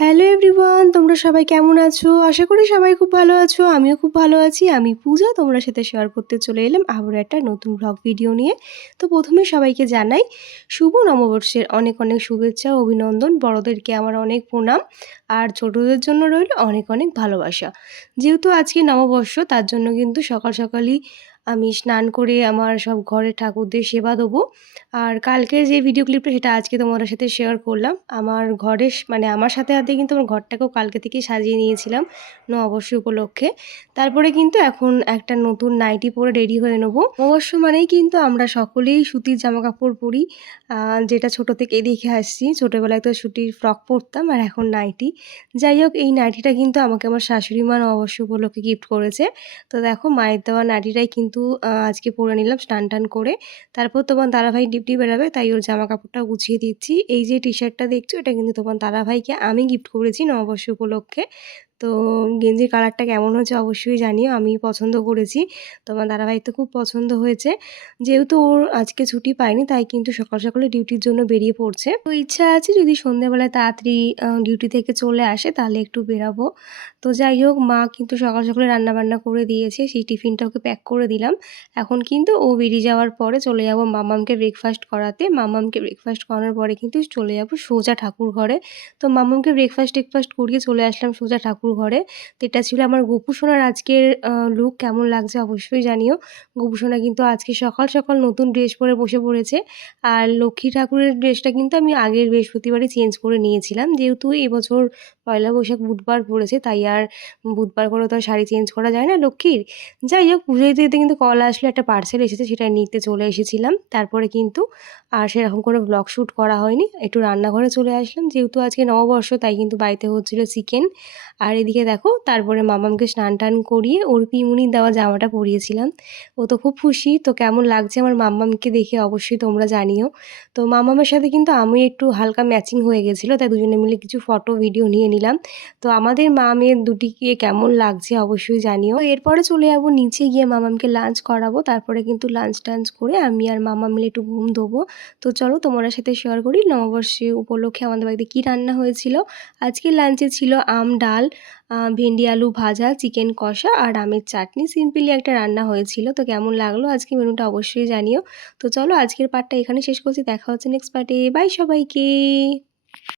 Hello everyone, তোমরা সবাই কেমন আছো? আশা করি সবাই খুব ভালো আছো। আমিও খুব ভালো আছি। আমি পূজা, তোমাদের সাথে শেয়ার করতে চলে এলাম আবারও একটা নতুন ব্লগ ভিডিও নিয়ে। তো প্রথমে সবাইকে জানাই শুভ নববর্ষের অনেক অনেক শুভেচ্ছা ও অভিনন্দন। বড়দেরকে আমার অনেক প্রণাম, আর ছোটদের জন্য রইল অনেক অনেক ভালোবাসা। যেহেতু আজকে নববর্ষ, তার জন্য কিন্তু সকাল সকালই আমি স্নান করে আমার সব ঘরের ঠাকুরদের সেবা দেবো। আর কালকের যে ভিডিও ক্লিপটা সেটা আজকে তোমাদের সাথে শেয়ার করলাম। আমার ঘরে মানে আমার সাথে কিন্তু আমার ঘরটাকেও কালকে থেকেই সাজিয়ে নিয়েছিলাম নববর্ষ উপলক্ষে। তারপরে কিন্তু এখন একটা নতুন নাইটি পরে রেডি হয়ে নেবো। নববর্ষ মানেই কিন্তু আমরা সকলেই সুতির জামা কাপড় পরি, যেটা ছোট থেকেই দেখে আসছি। ছোটোবেলায় তো সুতির ফ্রক পরতাম, আর এখন নাইটি। যাই হোক, এই নাইটিটা কিন্তু আমাকে আমার শাশুড়ি মা নববর্ষ উপলক্ষে গিফট করেছে। তো দেখো, মায়ের দেওয়া নাইটিটাই কিন্তু আজকে পরে নিলাম স্নান টান করে। তারপর তোমার দাদাভাই ডিউটি বেরোবে, তাই ওর জামা কাপড়টা গুছিয়ে দিচ্ছি। এই যে টি শার্টটা দেখছো, এটা কিন্তু তোমার দাদাভাইকে আমি গিফট করেছি নববর্ষ উপলক্ষে। তো গেঞ্জির কালারটা কেমন হয়েছে অবশ্যই জানিও। আমি পছন্দ করেছি, তোমার দাদাভাই তো খুব পছন্দ হয়েছে। যেহেতু ওর আজকে ছুটি পায়নি, তাই কিন্তু সকাল সকালে ডিউটির জন্য বেরিয়ে পড়ছে। তো ইচ্ছা আছে যদি সন্ধ্যেবেলায় তাড়াতাড়ি ডিউটি থেকে চলে আসে তাহলে একটু বেরাবো। তো যাই হোক, মা কিন্তু সকাল সকালে রান্নাবান্না করে দিয়েছে, সেই টিফিনটা ওকে প্যাক করে দিলাম। এখন কিন্তু ও বেরিয়ে যাওয়ার পরে চলে যাব মামামকে ব্রেকফাস্ট করাতে। মামামকে ব্রেকফাস্ট করানোর পরে কিন্তু চলে যাব সোজা ঠাকুর ঘরে। তো মামামকে ব্রেকফাস্ট করিয়ে চলে আসলাম সোজা ঠাকুর ঘরে। তো এটা ছিল আমার গোপু সোনার আজকের লুক। কেমন লাগছে অবশ্যই জানিও। গোপু সোনা কিন্তু আজকে সকাল সকাল নতুন ড্রেস পরে বসে পড়েছে। আর লক্ষ্মী ঠাকুরের ড্রেসটা কিন্তু আমি আগের বৃহস্পতিবারই চেঞ্জ করে নিয়েছিলাম। যেহেতু এবছর পয়লা বৈশাখ বুধবার পড়েছে, তাই আর বুধবার করে তো আর শাড়ি চেঞ্জ করা যায় না লক্ষ্মীর। যাই হোক, পুজো দিতে দিতে কিন্তু কল আসলো, একটা পার্সেল এসেছে, সেটা নিতে চলে এসেছিলাম। তারপরে কিন্তু আর সেরকম করে ব্লগ শ্যুট করা হয়নি। একটু রান্নাঘরে চলে আসলাম, যেহেতু আজকে নববর্ষ, তাই কিন্তু বাড়িতে হচ্ছিল চিকেন। আর এদিকে দেখো, তারপরে মামামকে স্নান টান করিয়ে ওর পিমুনির দেওয়া জামাটা পরিয়েছিলাম। ও তো খুব খুশি। তো কেমন লাগছে আমার মাম্মামকে দেখে অবশ্যই তোমরা জানিও। তো মামামের সাথে কিন্তু আমি একটু হালকা ম্যাচিং হয়ে গেছিলো, তাই দুজনে মিলে কিছু ফটো ভিডিও নিয়ে নিলাম। তো আমাদের মা মেয়ের দুটিকে কেমন লাগছে অবশ্যই জানিও। তো এরপরে চলে যাবো নিচে, গিয়ে মামামকে লাঞ্চ করাবো। তারপরে কিন্তু লাঞ্চ টাঞ্চ করে আমি আর মামা মিলে একটু ঘুম দেবো। তো চলো তোমাদের সাথে শেয়ার করি নববর্ষে উপলক্ষে আমাদের বাড়িতে কী রান্না হয়েছিল। আজকের লাঞ্চে ছিল আম ডাল, ভেন্ডি আলু ভাজা, চিকেন কষা আর আমের চাটনি। সিম্পলি একটা রান্না হয়েছিল। তো কেমন লাগলো আজকে মেনুটা অবশ্যই জানিও। তো চলো আজকের পার্টটা এখানে শেষ করছি, দেখা হচ্ছে নেক্সট পার্টে। বাই সবাইকে।